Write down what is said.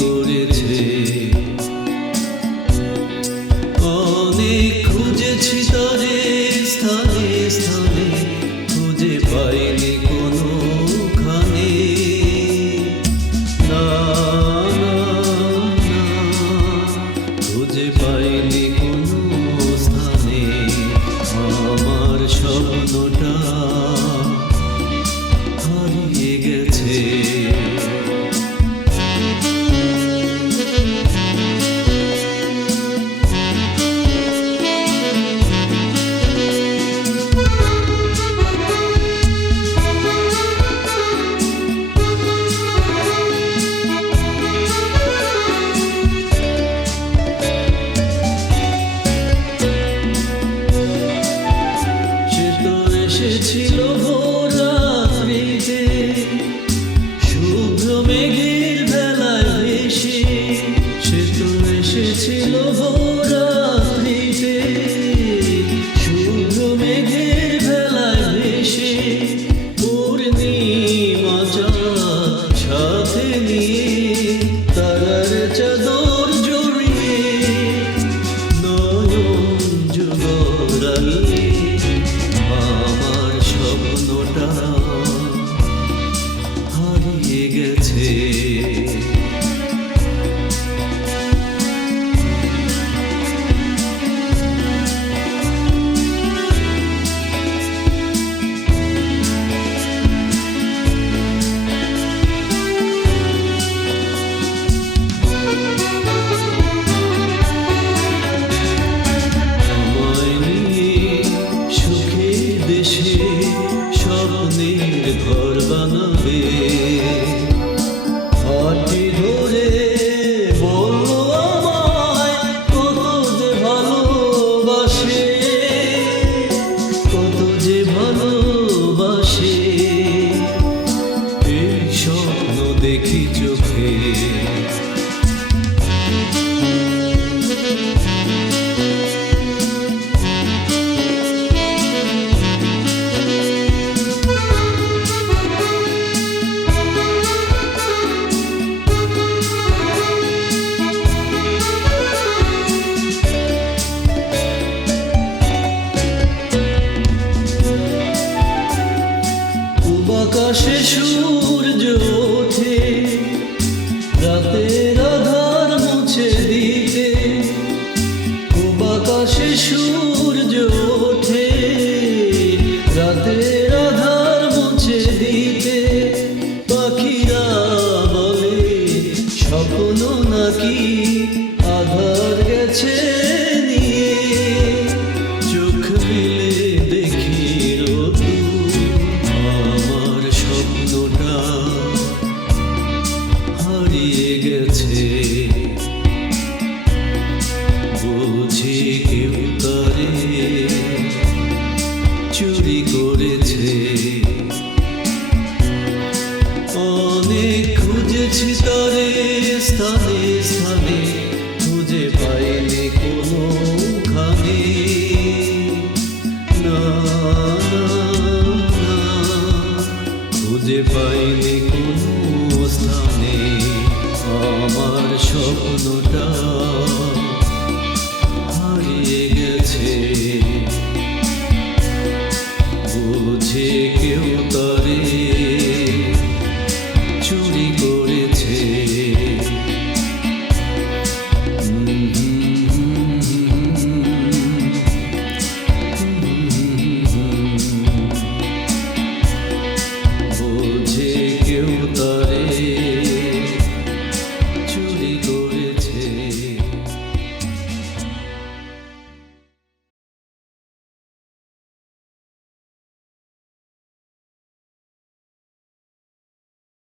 করেছে। অনেক খুঁজেছি তারে স্থানে স্থানে, খুঁজে পাইনি কোনোখানে। না না না, খুঁজে পাইনি কোনো স্থানে। আমার স্বপ্নটা হারিয়ে গেছে। ছিল ভোর রাত্রিতে শুভ্র মেঘের ভেলায় ভেসে, সে তো এসেছিল ভোর রাত্রিতে শুভ্র মেঘের ভেলায় ভেসে। পূর্ণিমা চাঁদ সাথে নিয়ে তারার চাদর জড়িয়ে নয়ন যুগরাগে আমার স্বপ্নটা হারিয়ে গেছে। স্বপ্নের ঘর বানাবে হাতটি ধরে বললো আমায় কত যে ভালোবাসে, কত যে ভালোবাসে। এই স্বপ্ন দেখি চোখে আকাশে সূর্য ওঠে রাতের আধার মুছে দিতে। খুব আকাশে সূর্য ওঠে রাতের আধার মুছে দিতে। পাখিরা বলে স্বপ্ন নাকি আধার গেছে নিয়ে, চোখ মিলে দেখি হারিয়ে গেছে। বুঝি কেউ তারে চুরি করেছে। অনেক খুঁজেছি তারে স্থানে স্থানে, খুঁজে পাইনি কোনোখানে। না না না, খুঁজে পাইনি কোনো স্থানে। আমার স্বপ্নটা